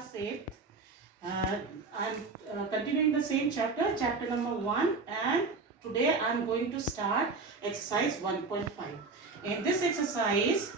class 8th. I'm continuing the same chapter, chapter number 1, and today I'm going to start exercise 1.5. In this exercise,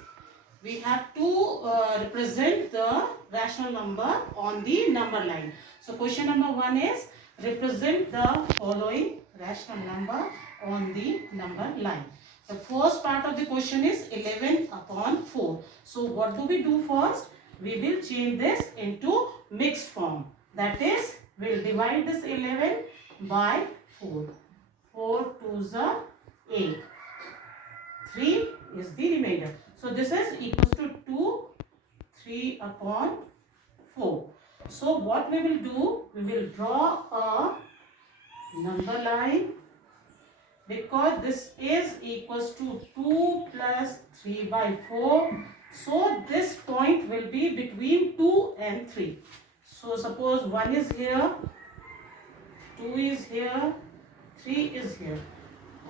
we have to represent the rational number on the number line. So question number 1 is represent the following rational number on the number line. The first part of the question is 11 upon 4. So what do we do first? We will change this into mixed form. That is, we'll divide this 11 by 4. 4 2s are 8. 3 is the remainder. So this is equals to 2, 3 upon 4. So what we will do, we will draw a number line, because this is equals to 2 plus 3 by 4. So this point will be between 2 and 3. So suppose 1 is here, 2 is here, 3 is here,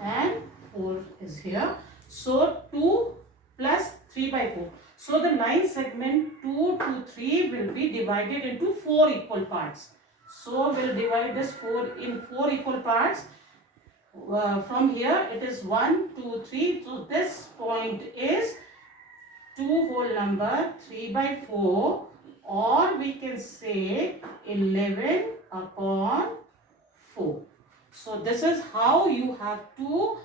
and 4 is here. So 2 plus 3 by 4. So the line segment 2 to 3 will be divided into 4 equal parts. So we'll divide this 4 in 4 equal parts. From here it is 1, 2, 3. So this point is 2 whole number 3 by 4, or we can say 11 upon 4. So this is how you have to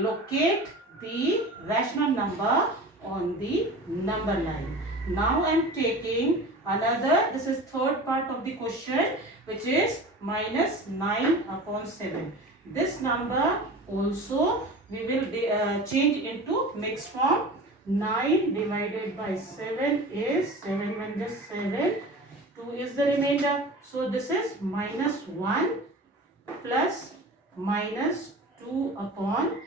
locate the rational number on the number line. Now I am taking another, this is third part of the question, which is minus 9 upon 7. This number also we will change into mixed form. 9 divided by 7 is 7 1 is 7. 2 is the remainder. So this is minus 1 plus minus 2 upon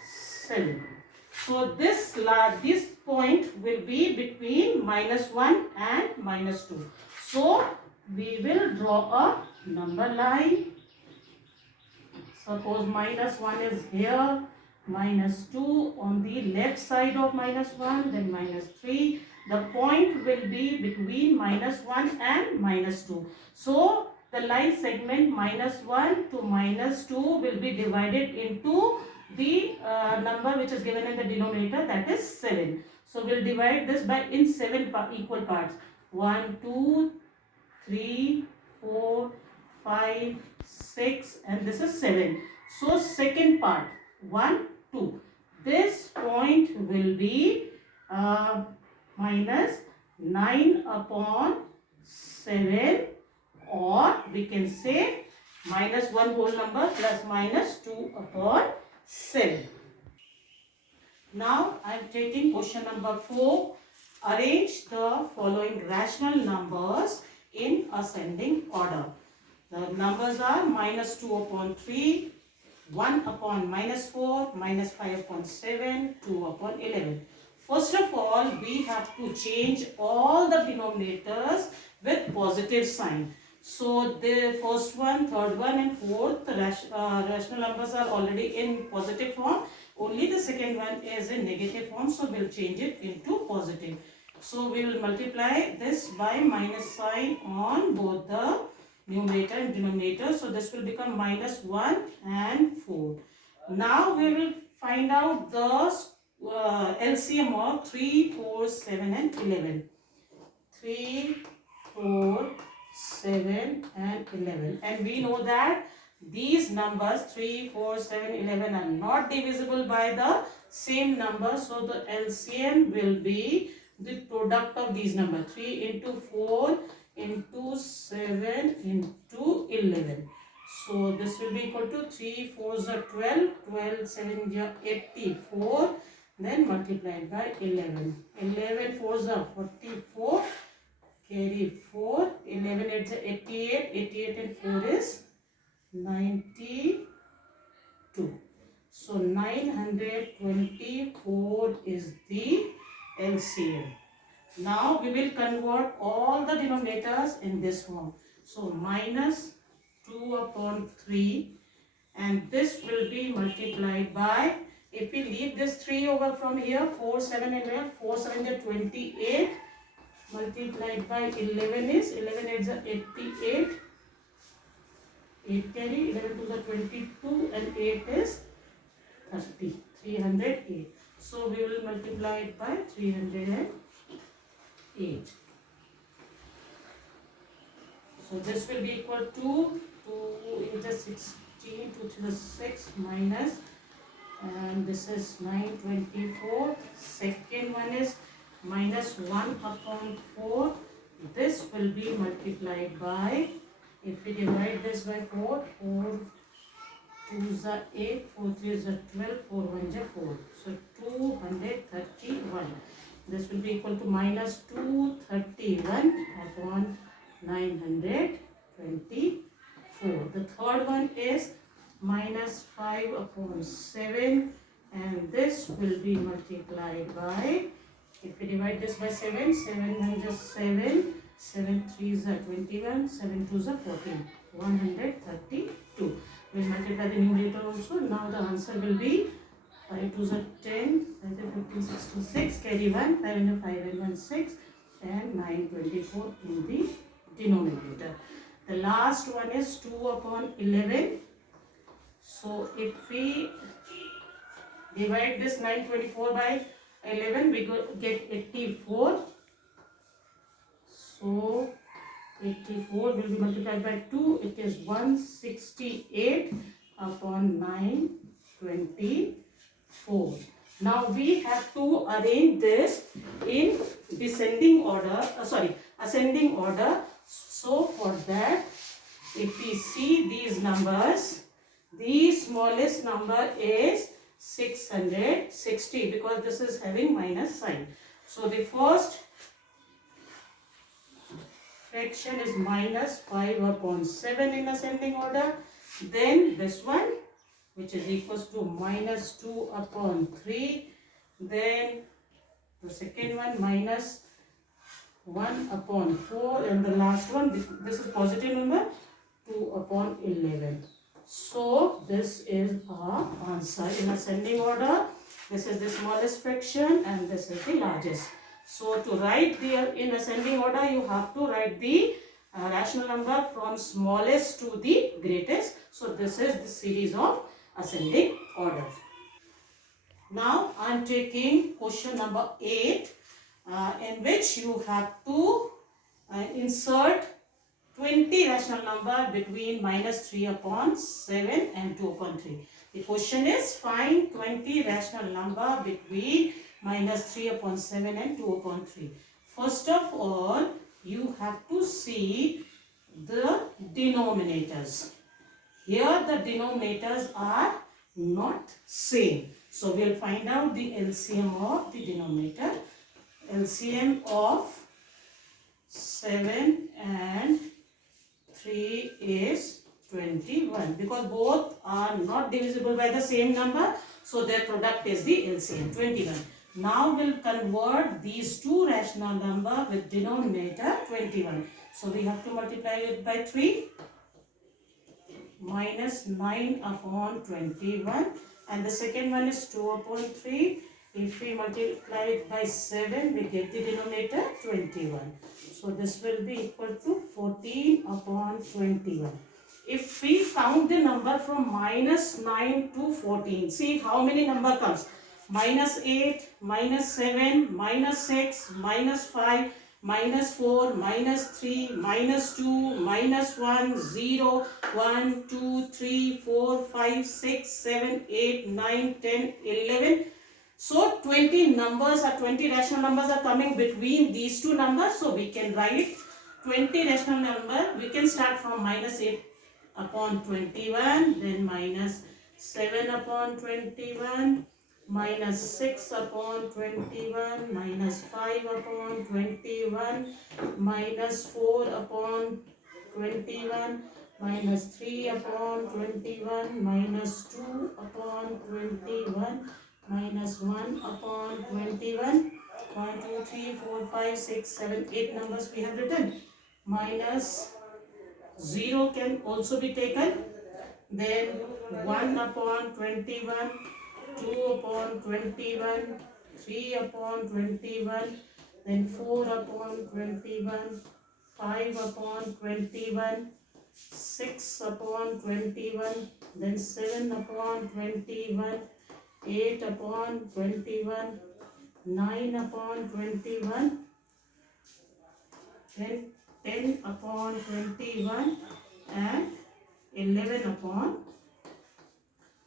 7. So this point will be between minus 1 and minus 2. So we will draw a number line. Suppose minus 1 is here, minus 2 on the left side of minus 1, then minus 3. The point will be between minus 1 and minus 2. So the line segment minus 1 to minus 2 will be divided into the number which is given in the denominator, that is 7. So we'll divide this by in 7 equal parts. 1, 2, 3, 4, 5, 6, and this is 7. So second part, 1, 2. This point will be minus 9 upon 7, or we can say minus 1 whole number plus minus 2 upon 7. Now I am taking question number 4. Arrange the following rational numbers in ascending order. The numbers are minus 2 upon 3, 1 upon minus 4, minus 5 upon 7, 2 upon 11. First of all, we have to change all the denominators with positive sign. So the first one, third one, and fourth rational numbers are already in positive form. Only the second one is in negative form. So we'll change it into positive. So we will multiply this by minus sign on both the numerator and denominator. So this will become minus 1 and 4. Now we will find out the LCM of 3, 4, 7 and 11. 3, 4, 7 and 11. And we know that these numbers 3, 4, 7, 11 are not divisible by the same number. So the LCM will be the product of these numbers. 3 into 4 into 7 into 11. So this will be equal to 3 4s are 12, 12 7 are 84, then multiplied by 11. 11 4s are 44, carry 4, 11 8s are 88, 88 and 4 is 92. So 924 is the LCM. Now we will convert all the denominators in this form. So minus 2 upon 3, and this will be multiplied by, if we leave this 3 over from here, 4 7 and 4 7 are 28, multiplied by 11 is 11 8 are 88. 8 carry, 11 2 are 22 and 8 is 30. 308. So we will multiply it by 308. So this will be equal to 2 8 is 16, 2 3 is 6 minus, and this is 924. Second one is minus 1 upon 4. This will be multiplied by, if we divide this by 4, 4 2s are 8, 4 3s are 12, 4 1s are 4. So 231. This will be equal to minus 231 upon 924. The third one is minus 5 upon 7, and this will be multiplied by, if we divide this by 7, 7 1s are 7, 7 3s are 21, 7 2s are 14, 132. We will multiply the numerator also. Now the answer will be 5 2s are 10, 5 15, 66, carry 1, 5 and 5 and 1 6, and 924 in the denominator. The last one is 2 upon 11. So if we divide this 924 by 11, we get 84. So 84 will be multiplied by 2. It is 168 upon 924. Now we have to arrange this in ascending order. So for that, if we see these numbers, the smallest number is 660 because this is having minus sign. So the first fraction is minus 5 upon 7 in ascending order. Then this one, which is equals to minus 2 upon 3. Then the second one minus 1 upon 4. And the last one, this is positive number, 2 upon 11. So this is our answer in ascending order. This is the smallest fraction and this is the largest. So to write the in ascending order, you have to write the rational number from smallest to the greatest. So this is the series of ascending order. Now I am taking question number 8, in which you have to insert 20 rational number between minus 3 upon 7 and 2 upon 3. The question is find 20 rational number between minus 3 upon 7 and 2 upon 3. First of all, you have to see the denominators. Here the denominators are not same. So we will find out the LCM of the denominator. LCM of 7 and 3 is 21 because both are not divisible by the same number. So their product is the LCM 21. Now we'll convert these two rational number with denominator 21. So we have to multiply it by 3. Minus 9 upon 21, and the second one is 2 upon 3. If we multiply it by 7, we get the denominator 21. So this will be equal to 14 upon 21. If we count the number from minus 9 to 14, see how many number comes. Minus 8, minus 7, minus 6, minus 5, minus 4, minus 3, minus 2, minus 1, 0, 1, 2, 3, 4, 5, 6, 7, 8, 9, 10, 11. So 20 numbers or 20 rational numbers are coming between these two numbers. So we can write 20 rational number. We can start from minus 8 upon 21, then minus 7 upon 21, minus 6 upon 21, minus 5 upon 21, minus 4 upon 21, minus 3 upon 21, minus 2 upon 21, minus 1 upon 21, 1, 2, 3, 4, 5, 6, 7, 8 numbers we have written. Minus 0 can also be taken. Then 1 upon 21, 2 upon 21, 3 upon 21, then 4 upon 21, 5 upon 21, 6 upon 21, then 7 upon 21, 8 upon 21, 9 upon 21, then 10 upon 21 and 11 upon,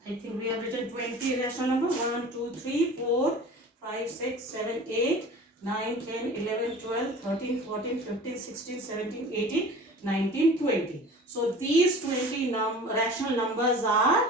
I think we have written 20 rational number, 1, 2, 3, 4, 5, 6, 7, 8, 9, 10, 11, 12, 13, 14, 15, 16, 17, 18, 19, 20. So these 20 rational numbers are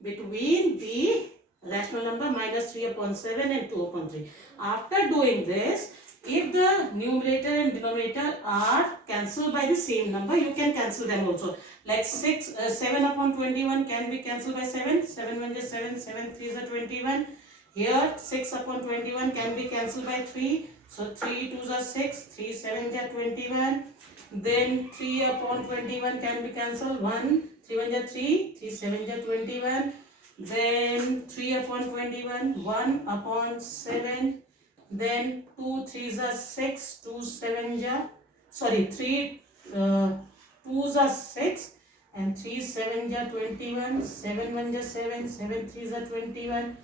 between the rational number minus 3 upon 7 and 2 upon 3. After doing this, if the numerator and denominator are cancelled by the same number, you can cancel them also. Like 7 upon 21 can be cancelled by 7. 7 1 is 7, 7 3 is 21. Here 6 upon 21 can be cancelled by 3. So 3 2 is 6, 3 7 is 21. Then 3 upon 21 can be cancelled. 1, 3 1 is 3, 3 7 is 21. Then 3 upon 21, 1 upon 7. Then 2 3s are 6, 2 7 ja, sorry 3 2s are 6 and 3 7 ja 21, 7 1 ja 7, 7 3s are 21,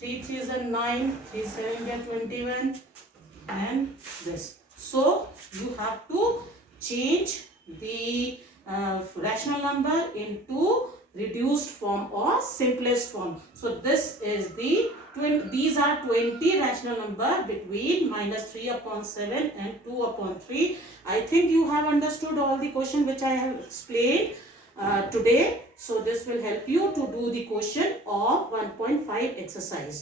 3 3s are 9, 3 7 ja 21 and this. So you have to change the rational number into reduced form or simplest form. So this is these are 20 rational number between minus 3 upon 7 and 2 upon 3. I think you have understood all the question which I have explained today. So this will help you to do the question of 1.5 exercise.